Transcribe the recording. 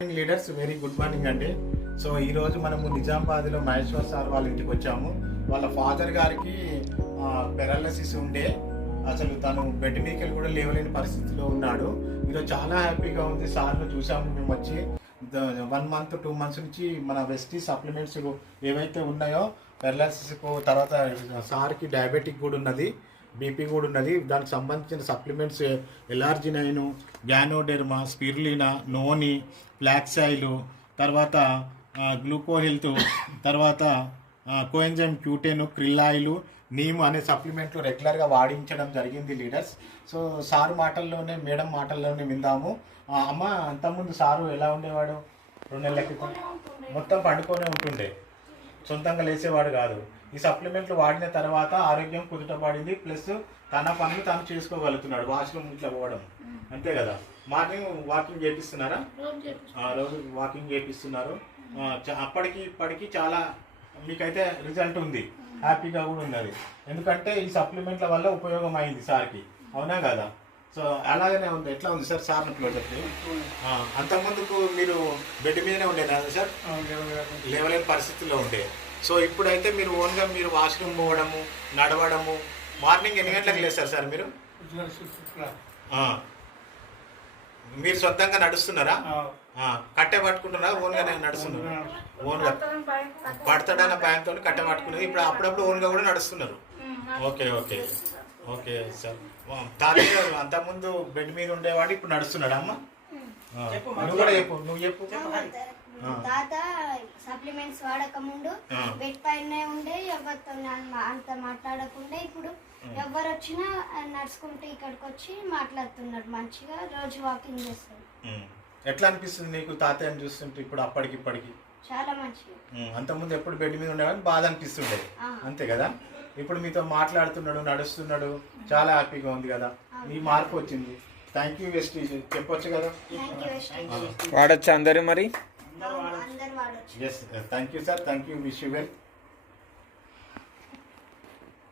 Leaders very good morning అండి. So ఈరోజు మనము నిజామాబాద్లో మహేశ్వర్ సార్ వాళ్ళ ఇంటికి వచ్చాము. వాళ్ళ ఫాదర్ గారికి పెరాలసిస్ ఉండే, అసలు తను బెడ్ మీకెళ్ళి కూడా లేవలేని పరిస్థితిలో ఉన్నాడు. ఈరోజు చాలా హ్యాపీగా ఉంది. సార్ను చూసాము మేము వచ్చి 1 month 2 months నుంచి మన వెస్టీ సప్లిమెంట్స్ ఏవైతే ఉన్నాయో పెరాలసిస్కు, తర్వాత సార్కి డయాబెటిక్ కూడా ఉన్నది, బీపీ కూడా ఉన్నది. దానికి సంబంధించిన సప్లిమెంట్స్ ఎలార్జినైన్, గ్యానోడెర్మా, స్పిరులినా, నోని, ఫ్లాక్సైలు, తర్వాత గ్లూకో హెల్త్, తర్వాత కోఎంజైమ్ క్యూటెన్, క్రిల్లాయిలు, నీమ్ అనే సప్లిమెంట్లు రెగ్యులర్గా వాడించడం జరిగింది లీడర్స్. సో సారు మాటల్లోనే, మేడం మాటల్లోనే విందాము. అమ్మ, అంతకుముందు సారు ఎలా ఉండేవాడు? 2 నెలల క్రితం మొత్తం పండుకొనే ఉంటుండే, సొంతంగా లేసేవాడు కాదు. ఈ సప్లిమెంట్లు వాడిన తర్వాత ఆరోగ్యం కుదుటపడింది, ప్లస్ తన పనులు తను చేసుకోగలుగుతున్నాడు. వాష్రూమ్ ఇట్లా పోవడం, అంతే కదా. మార్నింగ్ వాకింగ్ చేపిస్తున్నారా? రోజు వాకింగ్ చేపిస్తున్నారు. అప్పటికి ఇప్పటికి చాలా మీకైతే రిజల్ట్ ఉంది, హ్యాపీగా కూడా ఉన్నది. ఎందుకంటే ఈ సప్లిమెంట్ల వల్ల ఉపయోగం అయింది సార్కి, అవునా కదా? సో అలాగనే ఉంది. ఎట్లా ఉంది సార్ సార్ చెప్పి? అంతకుముందుకు మీరు బెడ్ మీదనే ఉండేదా సార్? లేవలేని పరిస్థితుల్లో ఉండే. సో ఇప్పుడైతే మీరు ఓన్గా మీరు వాష్రూమ్ పోవడము, నడవడము. మార్నింగ్ ఎన్ని గంటలకు లేస్తారు సార్ మీరు? మీరు సొంతంగా నడుస్తున్నారా? కట్టె పట్టుకుంటున్నారా? ఓన్గా నడుస్తున్నారా? ఓన్గా పడతాడన్న భయంతో కట్టె పట్టుకున్నది. ఇప్పుడు అప్పుడప్పుడు ఓన్గా కూడా నడుస్తున్నారు. Okay okay okay sir. తాతయ్య అంతకుముందు బెడ్ మీద ఉండేవాడు, ఇప్పుడు నడుస్తున్నాడా అమ్మ? నువ్వు కూడా చెప్పు, నువ్వు చెప్పు. తాత సప్లిమెంట్స్ వాడక ముందు బెడ్ పైన ఉండే, ఎవరితో అంత మాట్లాడకుండా ఇప్పుడు ఎవరు వచ్చినా నడుచుకుంటూ ఇక్కడికి వచ్చి మాట్లాడుతున్నాడు. మంచిగా రోజు వాకింగ్ చేస్తాడు. ఎట్లా అనిపిస్తుంది నీకు తాతయ్యని చూస్తుంటే ఇప్పుడు అప్పటికి ఇప్పటికి? చాలా మంచిగా. అంతకుముందు ఎప్పుడు బెడ్ మీద ఉండేవాడిని బాధ అనిపిస్తుండేది, అంతే కదా. ఇప్పుడు మీతో మాట్లాడుతున్నాడు, నడుస్తున్నాడు, చాలా హ్యాపీగా ఉంది కదా. ఈ మార్పు వచ్చింది. థ్యాంక్ యూ వెస్టీ చెప్పొచ్చు కదా. వాడచ్చు అందరూ మరి? అందరూ వాడచ్చు. Yes, thank you sir, thank you, wish you well.